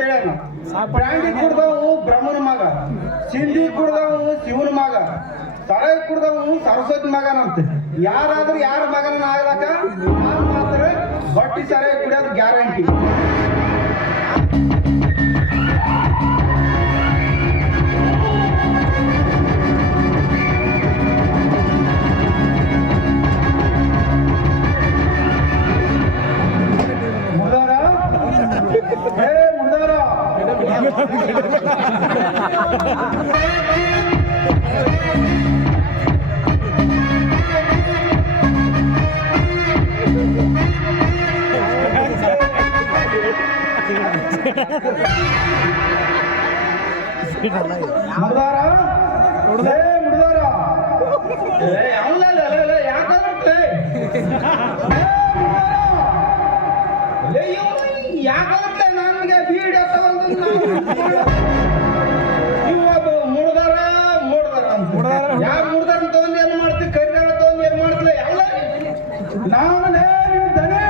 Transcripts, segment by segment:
ಹೇಳ್ಯಾನ brandy ಕುಡ್ದವು ಬ್ರಹ್ಮನ ಮಗ ಸಿಂಧಿ ಕುಡ್ದವು ಶಿವನ ಮಗ ತಲೆ ಕುಡ್ದವು ಸರಸ್ವತಿ ಮಗನಂತೆ. ಯಾರಾದ್ರೂ ಯಾರ ಮಗನ ಆಗ್ಲಕ್ಕ ನಾನ್ ಮಾತ್ರ ಬಟ್ಟಿ ಸರಾಯಿ ಕುಡಿಯೋದು ಗ್ಯಾರಂಟಿ. ಇವತ್ತು ಯಾಕಾಗುತ್ತೆ ನನಗೆ ಬೀಡ್ ಇವಾಗ ಮುಡ್ದಾರ ಮುಡ್ದಾರ ಯಾವ ಮುಡ್ದಾರ ತಗೊಂಡು ಏನ್ ಮಾಡ್ತೀವಿ ಕರಿದಾರ ತಗೊಂಡ್ ಏನ್ ಮಾಡ್ತಿಲ್ಲ ಎಲ್ಲ ನಾವೇ ನಿಮ್ ದನೆ.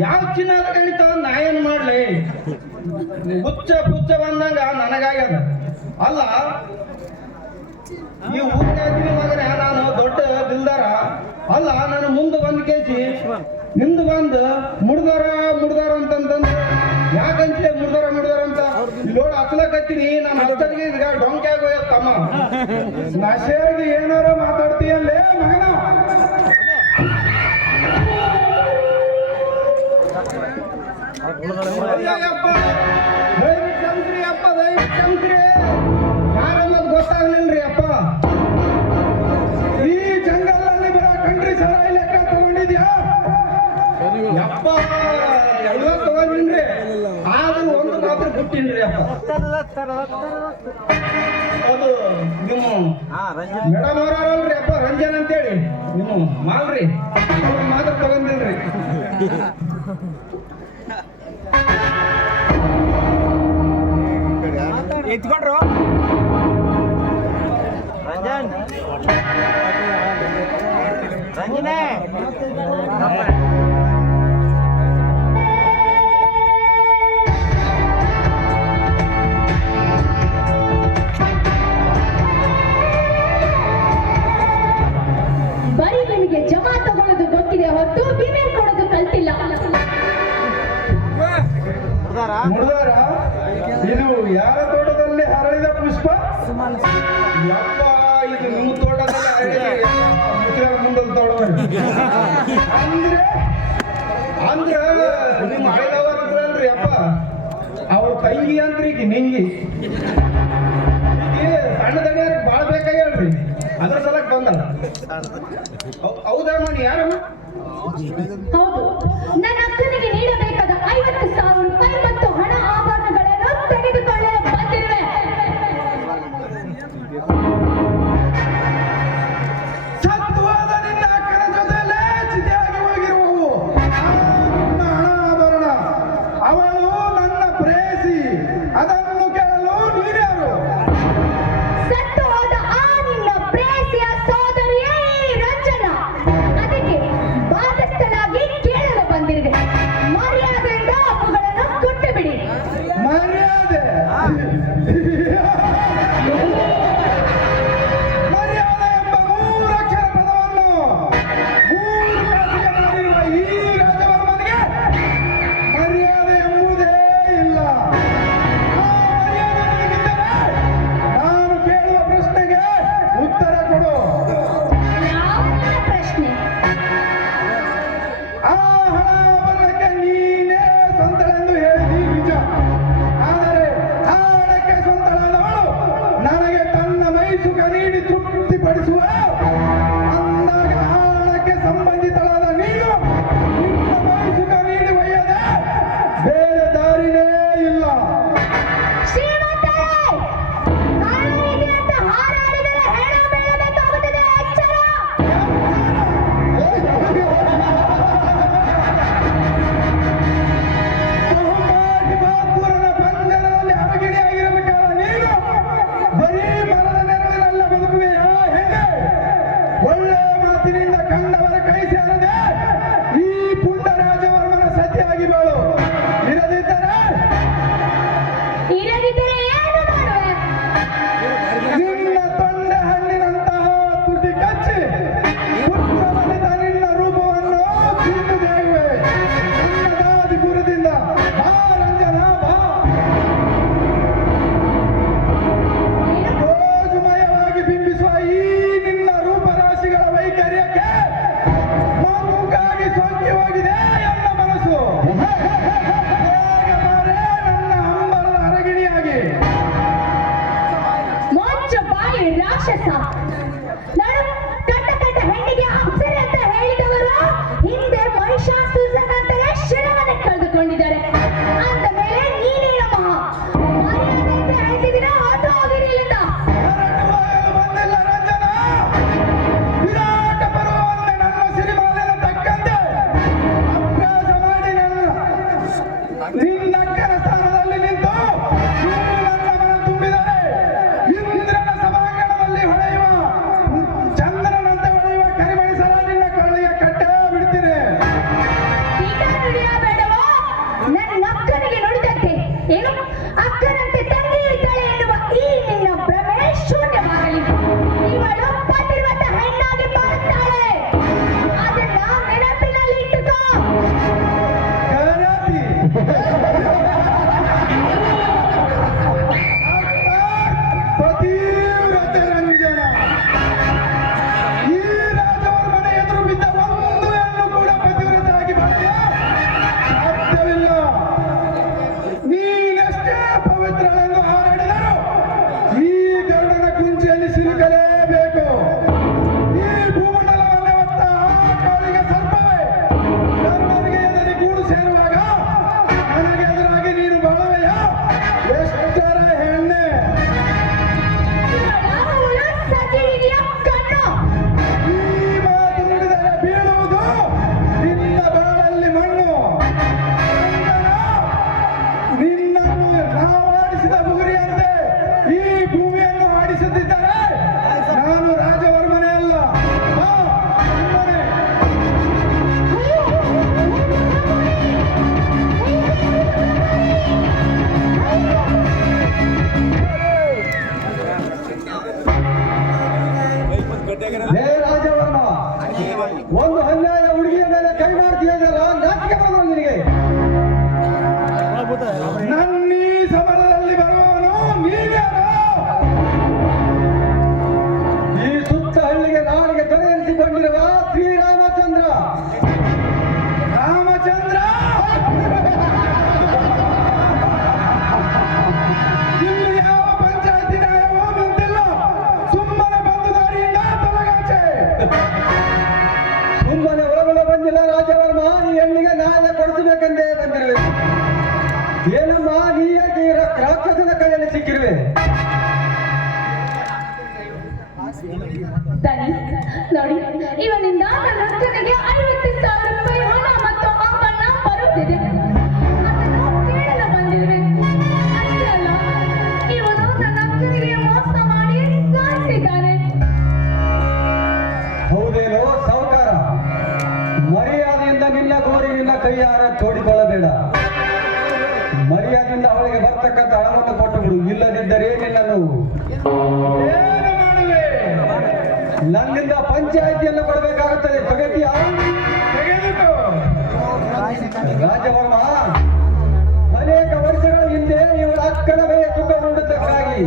ಯಾವ ಚಿನ್ನ ತಗೊಂಡ್ ನಾ ಏನ್ ಮಾಡ್ಲಿ? ಹುಚ್ಚ ಪುಚ್ಚ ಬಂದಂಗ ನನಗಾಗ್ಯದ. ಅಲ್ಲ ಈ ಊರಿನ ಮಗನೇ ನಾನು ದೊಡ್ಡ ದಿಲ್ದಾರ. ಅಲ್ಲ ನಾನು ಮುಂದೆ ಬಂದ್ ಕೇಸಿ ನಿಂದು ಬಂದು ಮುಡ್ದಾರ ಮುಡ್ದಾರ ಅಂತಂತಂದು. ಯಾಕಂತ ಮುಡ್ದಾರ ಮುಡ್ದಾರ ಅಂತ? ಲೋಡ್ ಹಚ್ಲಕತ್ತೀನಿ ನಾನು ಹತ್ತರಿಗೆ ಈಗ ಡೊಂಕೆ ಆಗೋಯ ತಮ್ಮ. ನಶೆಯಾಗಿ ಏನಾರ ಮಾತಾಡ್ತೀಯಲ್ಲೇ ಮಗನ. ಅಯ್ಯಯ್ಯಪ್ಪ, ಮಾತ್ರ ಬಿಟ್ಟಿನ್ರಿ ಅಪ್ಪ. ಅದು ನಿಮ್ಮ ಮೇಡಮ್ ಅವರಲ್ರಿ ಅಪ್ಪ ರಂಜನ್ ಅಂತೇಳಿ. ನಿಮ್ಮ ಮಾಲ್ರಿ. ಅವ್ರು ಮಾತ್ರ ತಗೊಂಡಿಲ್ರಿ. ಎತ್ಕೊಂಡ್ರು? ರಂಜನ್. ರಂಜನೆ. ಯಾರ ತೋಟದಲ್ಲಿ ಹರಳಿದ ಪುಷ್ಪ? ಯಪ್ಪ ಇದು ನಿಮ್ಮ ತೋಟದಲ್ಲಿ ಹರಳಿದ. ಮುಂದಲ್ ತೋಟ ಅಂದ್ರೆ ಅಂದ್ರೆ ನಿಮ್ಮ ಹಳೆದವರಲ್ರಿ ಅಪ್ಪ ಅವ್ರ ತಂಗಿ ಅಂದ್ರಿ ಈಗ ನಿಂಗಿ. ಸಣ್ಣ ದಣಿಯರಿಗೆ ಭಾಳ ಬೇಕಾಗ್ಯಾಳ್ರಿ ಅದ್ರ ಸಲಕ್ ಬಂದಲ್ಲ. ಹೌದಾ ಮಣಿ ಯಾರಮ್ಮ ಹೌದು. ನನ್ನ ಬನ್ನಿ ನೋಡಿ, ಇವನಿಂದ ನನ್ನ ಅಕ್ಕನಿಗೆ ಐವತ್ತು ಸಾವಿರ ರೂಪಾಯಿ ಹಣ ಮತ್ತು ಅಮ್ಮನ ಬರುತ್ತಿದೆ. ಅಷ್ಟೇ ಅಲ್ಲ, ಇವನು ನನ್ನ ಮೋಸ ಮಾಡಿ ಹೌದೇನೋ ನಿನ್ನ ಕೈಯಾರ ತೋಡಿಕೊಳ್ಳಬೇಡ. ಮರ್ಯಾದೆಯಿಂದ ಅವಳಿಗೆ ಬರ್ತಕ್ಕಂಥ ಹಣವನ್ನು ಪಂಚಾಯಿತಿಯನ್ನು ಕೊಡಬೇಕಾಗುತ್ತದೆ. ಪ್ರಗತಿಯ ರಾಜವರ್ಮ. ಅನೇಕ ವರ್ಷಗಳ ಹಿಂದೆ ಇವರ ಅಕ್ಕನವೇ ದುಃಖಗೊಂಡದ್ದಕ್ಕಾಗಿ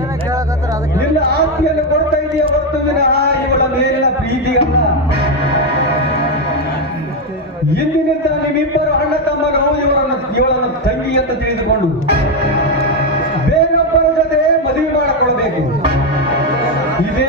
ನಿನ್ನ ಆಸ್ತಿಯನ್ನು ಕೊಡ್ತಾ ಇದೆಯಾ ಹೊರತು ವಿನಃ ಇವಳ ಮೇಲಿನ ಪ್ರೀತಿಯಲ್ಲ ಇಂದಿನಿಂದ ನಿಮ್ಮಿಬ್ಬರು ಅಣ್ಣ ತಮ್ಮಗಳು ಇವರನ್ನು ಇವಳನ್ನು ತಂಗಿ ಅಂತ ತಿಳಿದುಕೊಂಡು ಬೇರೊಬ್ಬರ ಜೊತೆ ಮದುವೆ ಮಾಡಿಕೊಳ್ಬೇಕು ಇದೇ